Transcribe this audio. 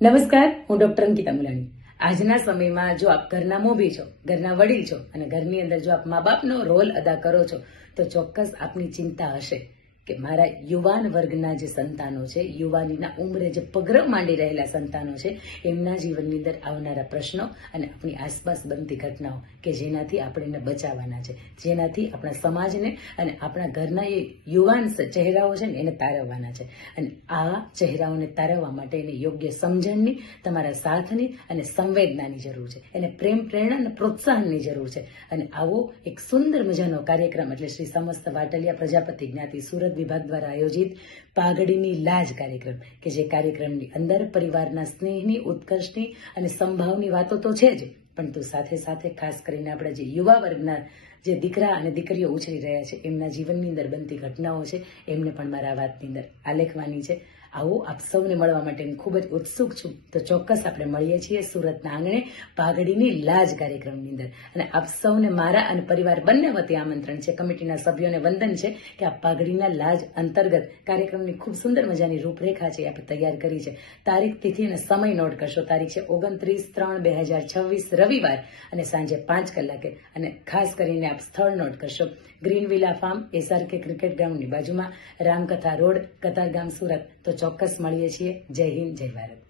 નમસ્કાર, હું ડોક્ટર અંકિતા મુલાણી. આજના સમયમાં જો આપ ઘરના મોભી છો, ઘરના વડીલ છો અને ઘરની અંદર જો આપ મા બાપનો રોલ અદા કરો છો તો ચોક્કસ આપની ચિંતા હશે કે મારા યુવાન વર્ગના જે સંતાનો છે, યુવાનીના ઉંમરે જે પગરવ માંડી રહેલા સંતાનો છે, એમના જીવનની અંદર આવનારા પ્રશ્નો અને આપણી આસપાસ બનતી ઘટનાઓ કે જેનાથી આપણે એને બચાવવાના છે, જેનાથી આપણા સમાજને અને આપણા ઘરના એ યુવાન ચહેરાઓ છે ને એને તારવવાના છે. અને આ ચહેરાઓને તારવવા માટે એને યોગ્ય સમજણની, તમારા સાથની અને સંવેદનાની જરૂર છે. એને પ્રેમ, પ્રેરણા અને પ્રોત્સાહનની જરૂર છે. અને આવો એક સુંદર મજાનો કાર્યક્રમ એટલે શ્રી સમસ્ત વાટલિયા પ્રજાપતિ જ્ઞાતિ સુરત વિભાગ દ્વારા આયોજિત પાઘડીની લાજ કાર્યક્રમ કે જે કાર્યક્રમની અંદર પરિવારના સ્નેહની, ઉત્કર્ષની અને સંભાવની વાતો તો છે જ, પરંતુ સાથે સાથે ખાસ કરીને આપણા જે યુવા વર્ગના જે દીકરા અને દીકરીઓ ઉછરી રહ્યા છે એમના જીવનની અંદર બનતી ઘટનાઓ છે એમને પણ મારા વાતની અંદર આલેખવાની છે. આવો આપ સૌને મળવા માટે હું ખૂબ જ ઉત્સુક છું. તો ચોક્કસ આપણે મળીએ છીએ સુરતના આંગણે પાઘડીની લાજ કાર્યક્રમની અંદર. અને આપ સૌને મારા અને પરિવાર બંને વતી આમંત્રણ છે. કમિટીના સભ્યોને વંદન છે કે આ પાઘડીના લાજ અંતર્ગત કાર્યક્રમની ખૂબ સુંદર મજાની રૂપરેખા છે આપણે તૈયાર કરી છે. તારીખ, તિથિ અને સમય નોટ કરશો. તારીખ છે 29/3/2026 રવિવાર અને સાંજે 5 કલાકે. અને ખાસ કરીને આપ સ્થળ નોટ કરશો. Green villa farm, SRK cricket ગ્રાઉન્ડની બાજુમાં, રામકથા રોડ, કતારગામ, સુરત. તો ચોક્કસ મળીએ છીએ. જય હિન્દ, જય ભારત.